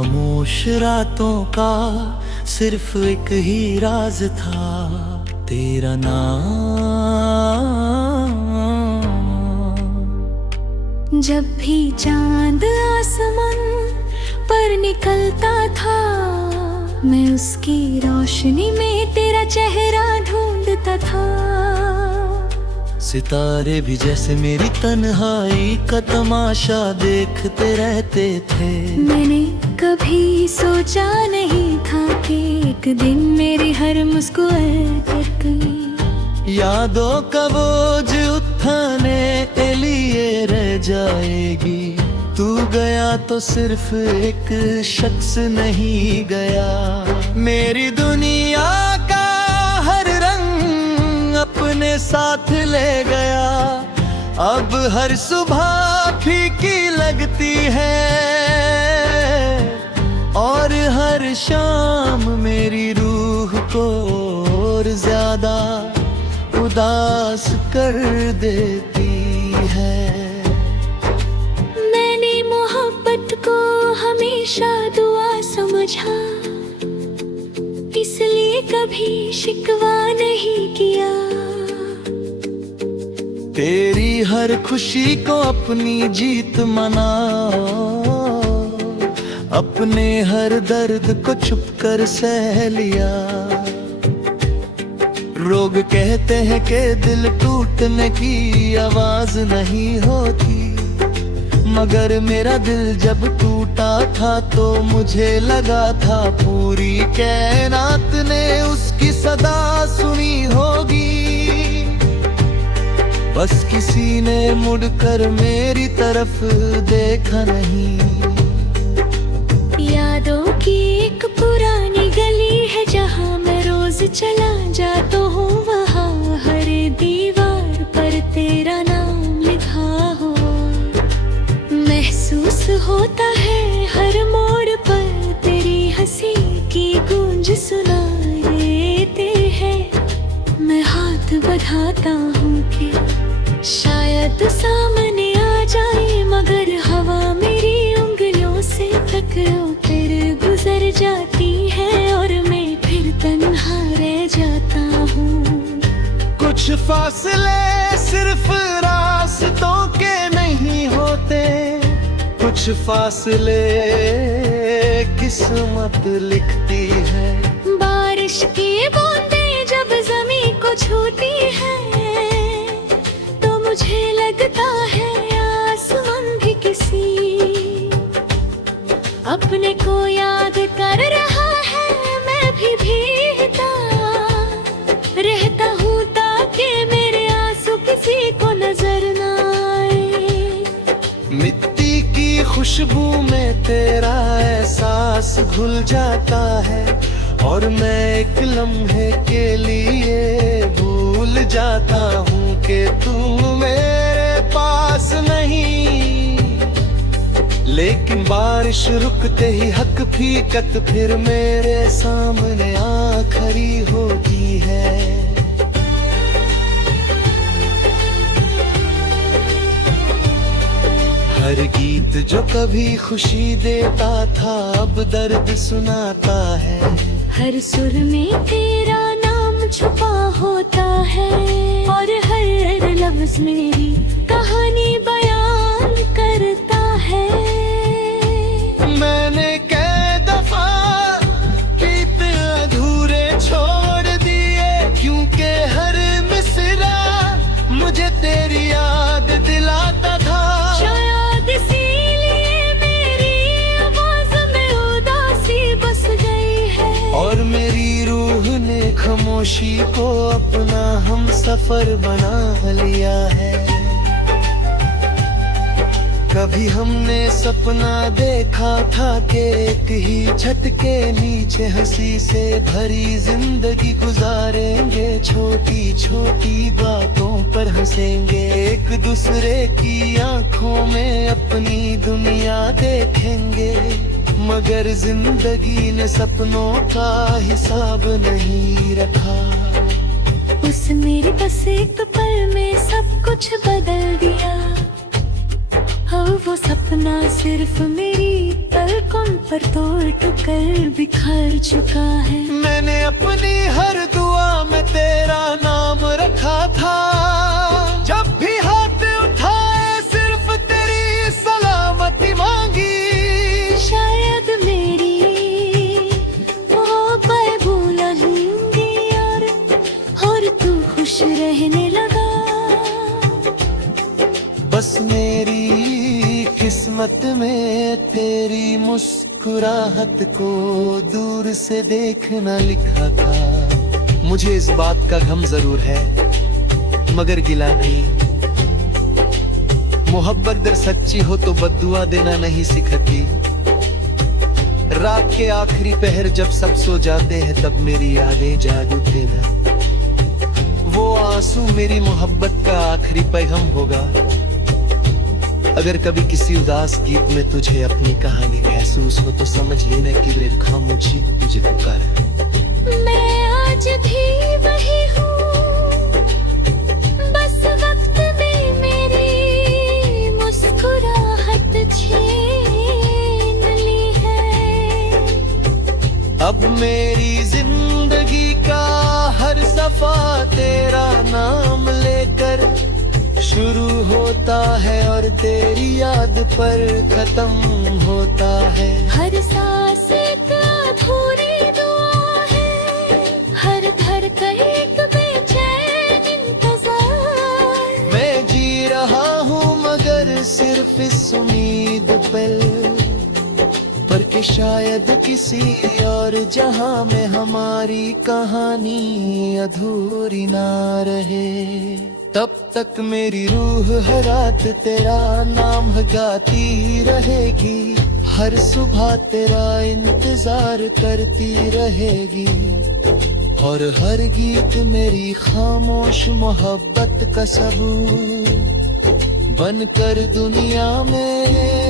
खामोश रातों का सिर्फ एक ही राज था, तेरा नाम। जब भी चांद आसमान पर निकलता था, मैं उसकी रोशनी में तेरा चेहरा ढूंढता था। सितारे भी जैसे मेरी तन्हाई का तमाशा देखते रहते थे। मैंने कभी सोचा नहीं था कि एक दिन मेरी हर मुस्कुराहट यादों का बोझ उठाने के लिए रह जाएगी। तू गया तो सिर्फ एक शख्स नहीं गया, मेरी दुनिया का हर रंग अपने साथ ले गया। अब हर सुबह फीकी लगती है और हर शाम मेरी रूह को और ज्यादा उदास कर देती है। मैंने मोहब्बत को हमेशा दुआ समझा, इसलिए कभी शिकवा नहीं किया। तेरी हर खुशी को अपनी जीत मना, अपने हर दर्द को छुप कर सह लिया। लोग कहते हैं कि दिल टूटने की आवाज नहीं होती, मगर मेरा दिल जब टूटा था तो मुझे लगा था पूरी कायनात ने उसकी सदा सुनी होगी। बस किसी ने मुड़कर मेरी तरफ देखा नहीं। यादों की एक पुरानी गली है जहाँ मैं रोज चला जाता हूँ, वहाँ हर दीवार पर तेरा नाम लिखा हो। महसूस होता है हर मोड़ पर तेरी हंसी की गूंज सुनाई देते हैं। मैं हाथ बढ़ाता हूँ कि शायद सामने आ जाए, मगर हवा मेरी उंगलियों से टकरा कर गुजर जाती है और मैं फिर तन्हा रह जाता हूँ। कुछ फासले सिर्फ रास्तों के नहीं होते, कुछ फासले किस्मत लिखती है। बारिश की बूंदें जब जमीन को छूती है तो मुझे लगता है आसमान भी किसी अपने को याद कर रहा है। मैं भी भीगता रहता हूँ ताकि मेरे आंसू किसी को नजर ना आए। मिट्टी की खुशबू में तेरा एहसास घुल जाता है और मैं एक लम्हे के लिए भूल जाता हूँ कि तू मेरे पास नहीं। लेकिन बारिश रुकते ही हक फीकत फिर मेरे सामने आ खड़ी होती है। हर गीत जो कभी खुशी देता था अब दर्द सुनाता है। हर सुर में तेरा नाम छुपा होता है और हर लफ्ज मेरी कहानी बयान करता है। मैंने कई दफा गीत अधूरे छोड़ दिए क्योंकि हर मिसरा मुझे तेरी याद दिलाता था। शायद इसीलिए मेरी आवाज में उदासी बस गई है और मेरी रूह ने खामोशी को अपना हम सफर बना लिया है। कभी हमने सपना देखा था कि एक ही छत के नीचे हंसी से भरी जिंदगी गुजारेंगे। छोटी छोटी बातों पर हंसेंगे, एक दूसरे की आंखों में अपनी दुनिया देखेंगे। मगर जिंदगी ने सपनों का हिसाब नहीं रखा। उस मेरे बस एक पल में सब कुछ बदल दिया। अब वो सपना सिर्फ मेरी पलकों पर तोड़ कर बिखर चुका है। मैंने अपनी हर दुआ में तेरा नाम रखा था, जब भी हाथ उठाए सिर्फ तेरी सलामती मांगी। शायद मेरी मोहब्बत भूल होंगी और तू खुश रहने लगा। बस मेरी किस्मत में तेरी मुस्कुराहट को दूर से देखना लिखा था। मुझे इस बात का गम जरूर है मगर गिला नहीं। मोहब्बत दर सच्ची हो तो बद्दुआ देना नहीं सिखाती। रात के आखिरी पहर जब सब सो जाते हैं तब मेरी यादें जादू देना। वो आंसू मेरी मोहब्बत का आखिरी पैगाम होगा। अगर कभी किसी उदास गीत में तुझे अपनी कहानी महसूस हो तो समझ लेना कि मेरी खामोशी तुझे पुकारे। मैं आज भी वही हूँ, बस वक्त में मेरी मुस्कुराहट छीन ली है। अब मेरी जिंदगी का हर सफा तेरा नाम लेकर शुरू होता है और तेरी याद पर खत्म होता है। हर सांस एक अधूरी दुआ है, हर धड़कन एक बेचैन इंतजार। मैं जी रहा हूँ मगर सिर्फ इस उम्मीद पर कि शायद किसी और जहां में हमारी कहानी अधूरी ना रहे। तब तक मेरी रूह हर रात तेरा नाम गाती रहेगी, हर सुबह तेरा इंतजार करती रहेगी। और हर गीत मेरी खामोश मोहब्बत का सबूत बनकर दुनिया में